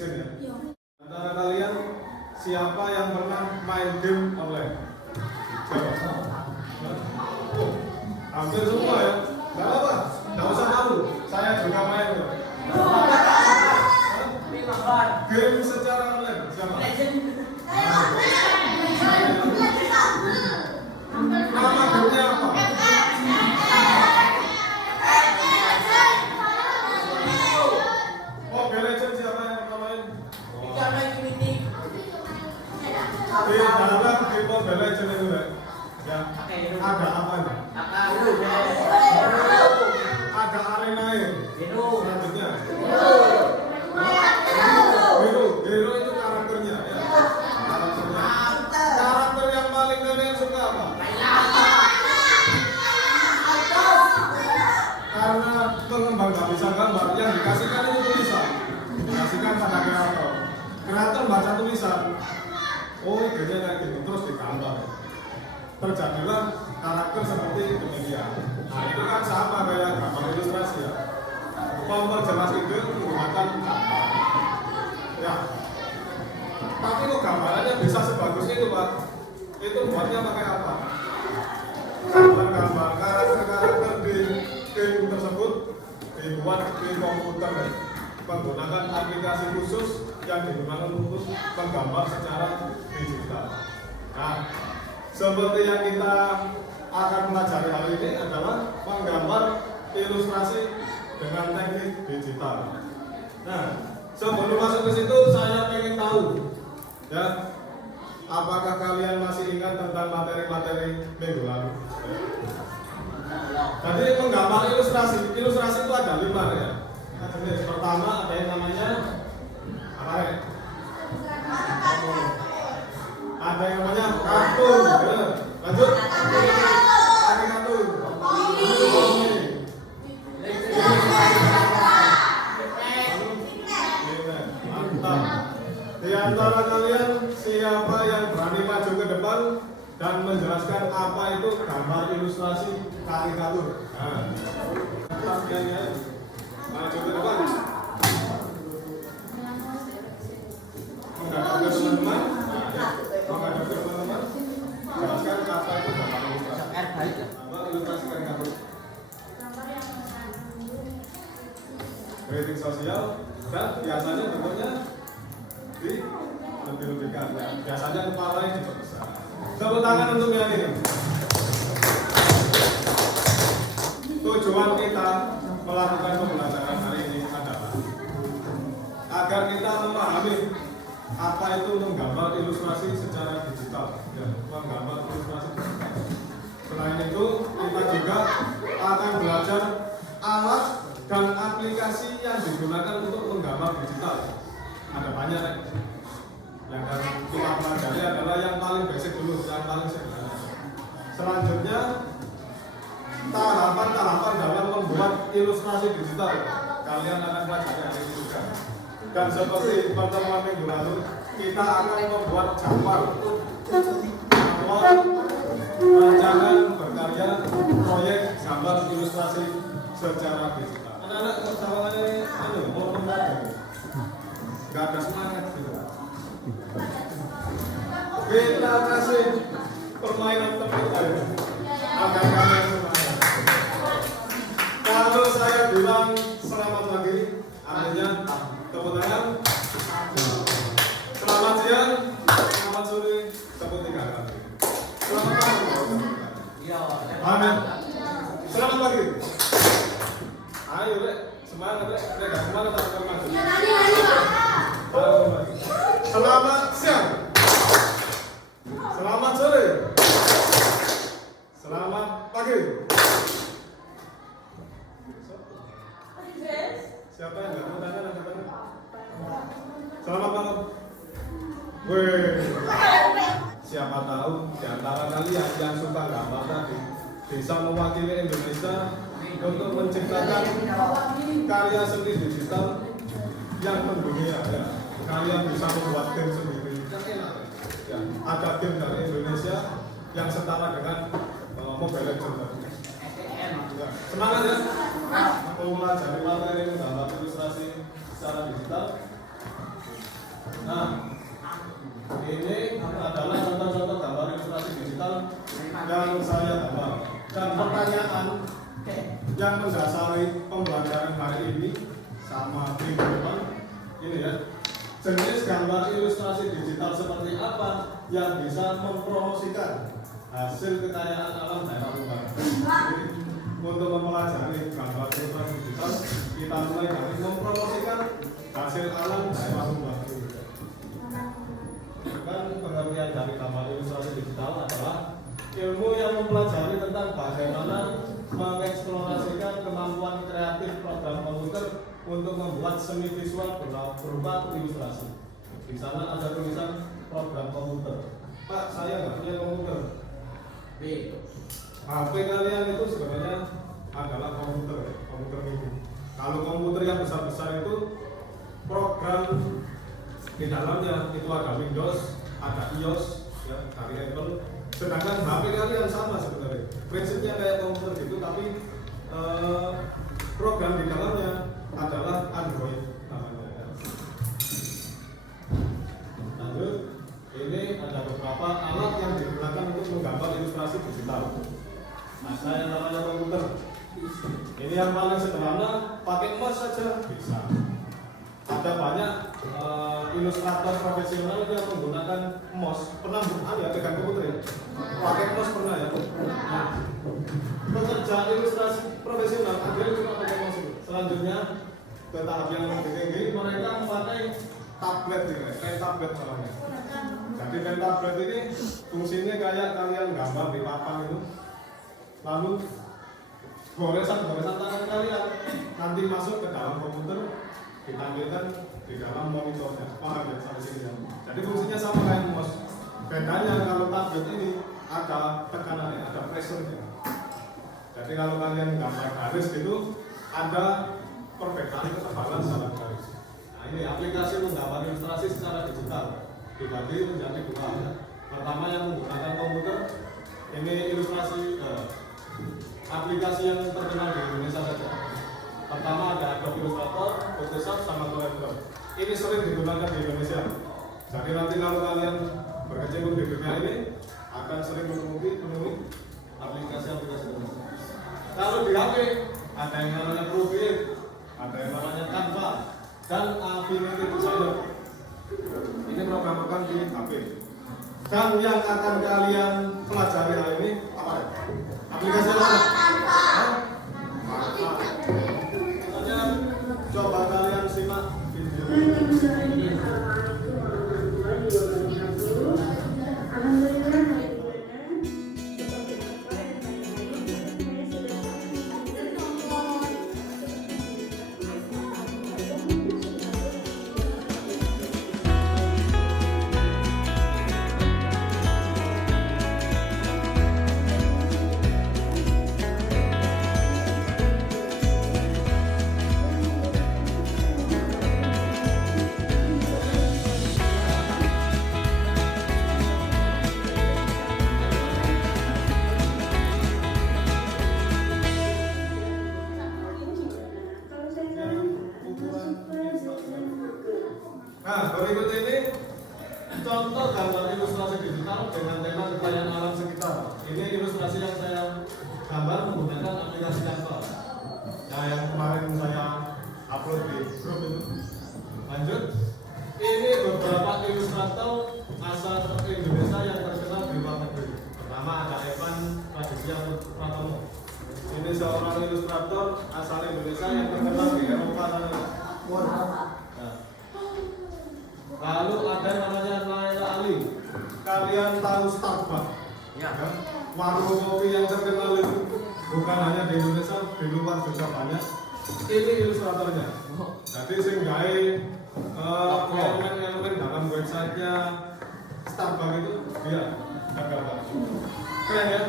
izin ya. Antara kalian siapa yang pernah main game online? Jawab. Oh, hampir semua ya. Gak apa-apa, gak usah malu. Saya juga main ya. Game secara online. Siapa? Nama gamenya apa? Oh, Mobile Legends siapa yang pernah main? Di dalam game Mobile Legends itu ya, ada apa nih? Ada arena selanjutnya. Hero itu karakternya ya. Karakter yang paling kalian suka apa? Karena pengembang gak bisa gambar, yang dikasihkan itu tulisan. Dikasihkan pada kreator. Kreator baca tulisan. Oh, idenya kayak gitu, terus digambar. Terjadilah karakter seperti demikian. Nah, itu kan sama kayak gambar ilustrasi ya. Memperjelas ide menggunakan gambar. Ya. Tapi kok gambarannya bisa sebagus itu, Pak? Itu buatnya pakai apa? Gambar karakter-karakter di game tersebut dibuat di komputer menggunakan aplikasi khusus yang digunakan untuk menggambar secara digital. Nah, seperti yang kita akan pelajari hari ini adalah menggambar ilustrasi dengan teknik digital. Nah, sebelum masuk ke situ saya ingin tahu, ya, apakah kalian masih ingat tentang materi-materi minggu lalu? Jadi menggambar ilustrasi itu ada 5 ya. Jenis pertama ada yang namanya apa ya? Ada yang namanya kartun. Lanjut. Ada kartun. Mantap. Di antara kalian siapa yang berani maju ke depan dan menjelaskan apa itu gambar ilustrasi karikatur? Nah, ya. Maju ke depan. Menghadap ke teman-teman. Menghadap ke teman-teman. Jelaskan apa itu gambar ilustrasi. Gambar ilustrasi karikatur. Kritik sosial dan biasanya bentuknya lebih-lebihkan. Biasanya kepalanya diperbesar. Tepuk tangan untuk yang ini. Tujuan kita melakukan pembelajaran hari ini adalah agar kita memahami apa itu menggambar ilustrasi secara digital, ya, menggambar ilustrasi digital. Selain itu, kita juga akan belajar alat dan aplikasi yang digunakan untuk menggambar digital. Ada banyak. Yang kita pelajari adalah yang paling basic dulu, yang paling sederhana. Selanjutnya, tahapan-tahapan dalam membuat ilustrasi digital kalian akan pelajari hari ini juga. Dan seperti pertemuan minggu lalu, kita akan membuat gambar rancangan berkarya proyek gambar ilustrasi secara digital. Anak-anak persawangan ini belum nggak ada semangat gitu. Kita kasih permainan tepuk tangan agar kalian semangat. Kalau saya bilang selamat pagi, artinya tepuk tangan. Selamat siang, selamat sore, tepuk 3 kali. Selamat pagi. Amin. Selamat pagi. Ayo deh, semangat deh. Nggak semangat tapi maju. Selamat siang. Selamat sore. Selamat pagi. Siapa yang nggak mau tanya nanti tanya? Selamat malam. Weh. Siapa tahu di antara kalian yang suka gambar tadi bisa mewakili Indonesia untuk menciptakan karya seni digital yang mendunia. Ya. Kalian bisa membuat game sendiri. Ya. Ada game dari Indonesia yang setara dengan Mobile Legends. Ya. Semangat ya. Mempelajari materi menggambar ilustrasi secara digital. Nah, ini adalah contoh-contoh gambar ilustrasi digital yang saya gambar. Dan pertanyaan yang mendasari pembelajaran hari ini sama di depan ini ya, jenis gambar ilustrasi digital seperti apa yang bisa mempromosikan hasil kekayaan alam daerah Lumbar. Untuk mempelajari gambar ilustrasi digital, kita mulai dari mempromosikan hasil alam daerah Lumbar. Kan pengertian dari gambar ilustrasi digital adalah ilmu yang mempelajari tentang bagaimana mengeksplorasikan kemampuan kreatif program komputer untuk membuat seni visual berupa ilustrasi. Di sana ada tulisan program komputer. Pak, saya nggak punya komputer. HP kalian itu sebenarnya adalah komputer mini. Kalau komputer yang besar-besar itu program di dalamnya itu ada Windows, ada iOS, ya, dari Apple. Sedangkan HP kalian sama sebenarnya. Prinsipnya kayak komputer gitu, tapi program di dalamnya adalah Android namanya. Lanjut, ini ada beberapa alat yang digunakan untuk menggambar ilustrasi digital. Nah, saya namanya komputer. Ini yang paling sederhana, pakai mouse saja bisa. Ada banyak ilustrator profesional yang menggunakan mouse. Pernah ya pegang komputer ya? Pakai mouse pernah ya? Nah, pekerja ilustrasi profesional akhirnya cuma pakai mouse itu. Selanjutnya ke tahap yang lebih tinggi, mereka memakai tablet ini, kayak tablet namanya. Jadi tablet ini fungsinya kayak kalian gambar di papan itu, lalu goresan-goresan tangan kalian nanti masuk ke dalam komputer, ditampilkan di dalam monitornya. Paham ya sampai sini ya? Jadi fungsinya sama kayak mouse. Bedanya kalau tablet ini ada tekanannya, ada pressure-nya. Jadi kalau kalian gambar garis gitu, ada perbedaan ketebalan dalam garis. Nah, ini aplikasi menggambar ilustrasi secara digital dibagi menjadi dua. Pertama yang menggunakan komputer, ini ilustrasi aplikasi yang terkenal di Indonesia saja. Pertama ada Adobe Illustrator, Photoshop, sama CorelDRAW. Ini sering digunakan di Indonesia. Jadi nanti kalau kalian berkecimpung di dunia ini akan sering menemui aplikasi-aplikasi Indonesia. Kalau di HP ada yang namanya Procreate, ada yang namanya Canva, dan Affinity Designer. Ini program-program di HP. Dan yang akan kalian pelajari hari ini apa? Aplikasi apa? Coba kalian simak video ini. Nah, berikut ini contoh gambar ilustrasi digital dengan tema kekayaan alam sekitar. Ini ilustrasi yang saya gambar menggunakan aplikasi Canva. Nah, yang kemarin saya upload di grup itu. Lanjut, ini beberapa ilustrator asal Indonesia yang terkenal di luar negeri. Pertama ada Evan Raditya Pratomo. Ini seorang ilustrator asal Indonesia yang terkenal di Eropa dan lalu ada namanya Naila Ali. Kalian tahu Starbucks? Ya. Warung kopi yang terkenal itu bukan hanya di Indonesia, di luar juga banyak. Ini ilustratornya. Jadi sing gawe elemen-elemen dalam websitenya Starbucks itu dia gambar. Keren ya?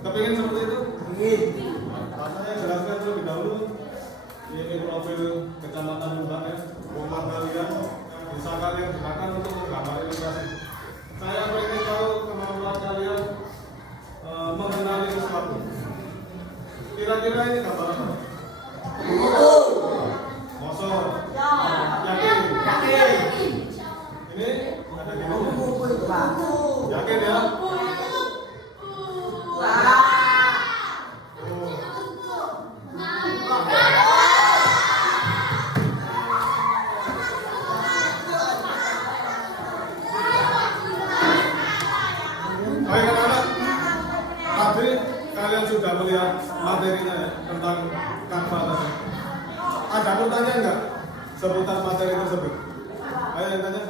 Kepingin seperti itu? Ingin. Saya jelaskan terlebih dahulu. Ini profil Kecamatan Lumbar ya. Rumah kalian bisa kalian gunakan untuk menggambar ilustrasi. Saya ingin tahu kemampuan kalian mengenali sesuatu. Kira-kira ini gambar apa? Mosor. Yakin. tentang Canva tadi. Ada pertanyaan nggak seputar materi tersebut? Ayo yang tanya.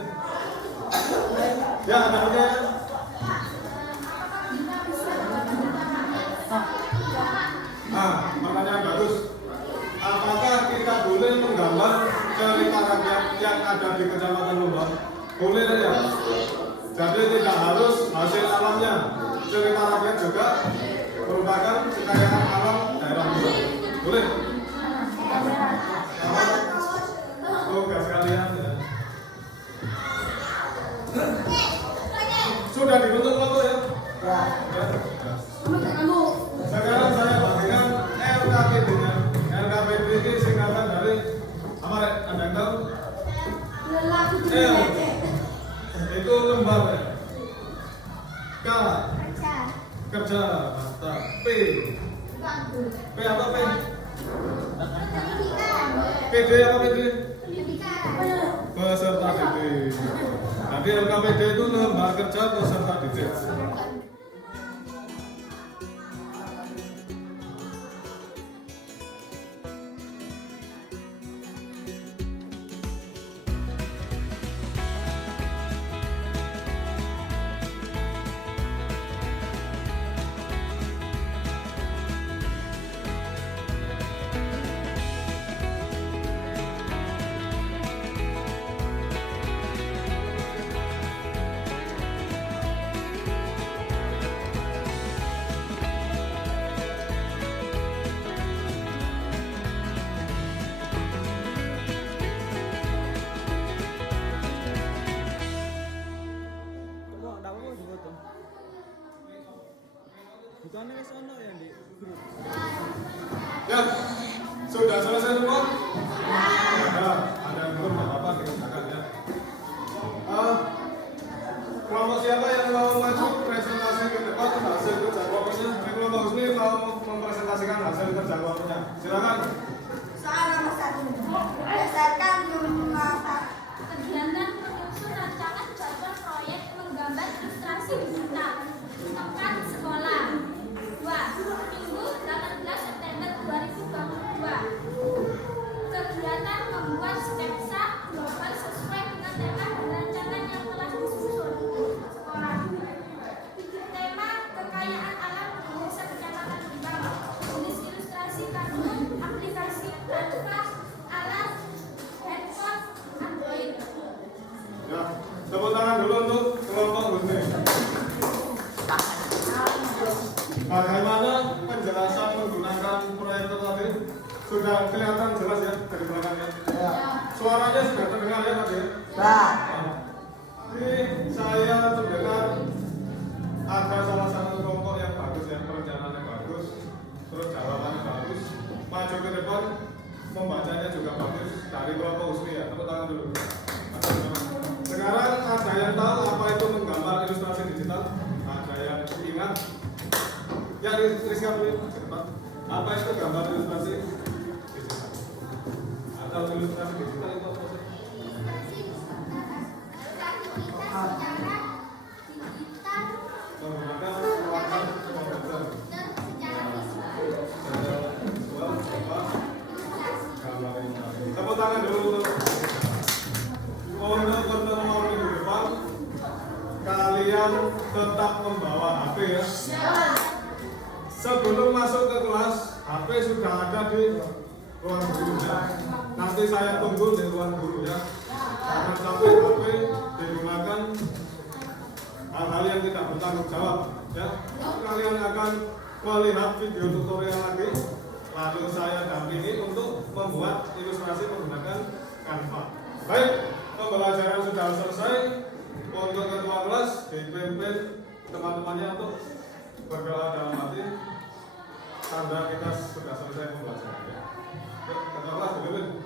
Ya, ada pertanyaan? Pertanyaan bagus. Apakah kita boleh menggambar cerita rakyat yang ada di Kecamatan Lumbang? Boleh ya? Jadi tidak harus hasil alamnya. Cerita rakyat juga merupakan kekayaan alam daerah Lumbang. Boleh? Tugas kalian ya. Sudah dibentuk kelompok ya? Ya. Sekarang saya bagikan LKPD-nya. LKPD ini singkatan dari apa? Anda tahu? L itu lembar ya. K kerja. P apa P? PD apa PD? Peserta didik. Nanti LKPD itu lembar kerja peserta didik. Bukannya sono yang di grup. Ya, sudah selesai semua? Ya, ada yang belum apa-apa dikerjakan ya. Kelompok siapa yang mau maju presentasi ke depan hasil kerja kelompoknya? Kelompok ini mau mempresentasikan hasil kerja kelompoknya. Silakan. Soal nomor 1. Berdasarkan kegiatan menyusun rancangan jadwal proyek menggambar ilustrasi digital tekan sekolah 2 Minggu 18 September 2022. Kegiatan membuat sketsa global sesuai dengan tema dan rancangan yang telah disusun sekolah. Tema kekayaan alam Desa Kecamatan Lumbang. Jenis ilustrasi kartun, aplikasi Canva, alat, handphone, Android. Ya, tepuk tangan dulu untuk kelompok Husni. Bagaimana penjelasan menggunakan proyektor tadi? Sudah kelihatan jelas ya dari belakangnya? Ya. Suaranya sudah terdengar ya tadi? Ya. Ini saya mendengar ada salah satu kelompok yang bagus ya, perencanaannya bagus, terus jawabannya bagus, maju ke depan, membacanya juga bagus dari kelompok Husni ya. Tepuk tangan dulu. Sekarang ada yang tahu apa itu menggambar ilustrasi digital? Ada yang ingat? Ya, Rizka dulu cepat. Apa itu gambar ilustrasi digital? Atau ilustrasi digital itu apa sih? Menggunakan peralatan komputer. Tepuk tangan dulu untuk pertemuan minggu depan. Kalian tetap membawa HP ya. Sebelum masuk ke kelas, HP sudah ada di ruang guru ya. Nanti saya tunggu di ruang guru ya. Jangan sampai HP digunakan hal-hal yang tidak bertanggung jawab ya. Kalian akan melihat video tutorial lagi, lalu saya dampingi untuk membuat ilustrasi menggunakan Canva. Baik, pembelajaran sudah selesai. Untuk ketua kelas dipimpin teman-temannya untuk berdoa dalam hati. Tanda kita sudah selesai pembelajaran ya. Ketua kelas dipimpin.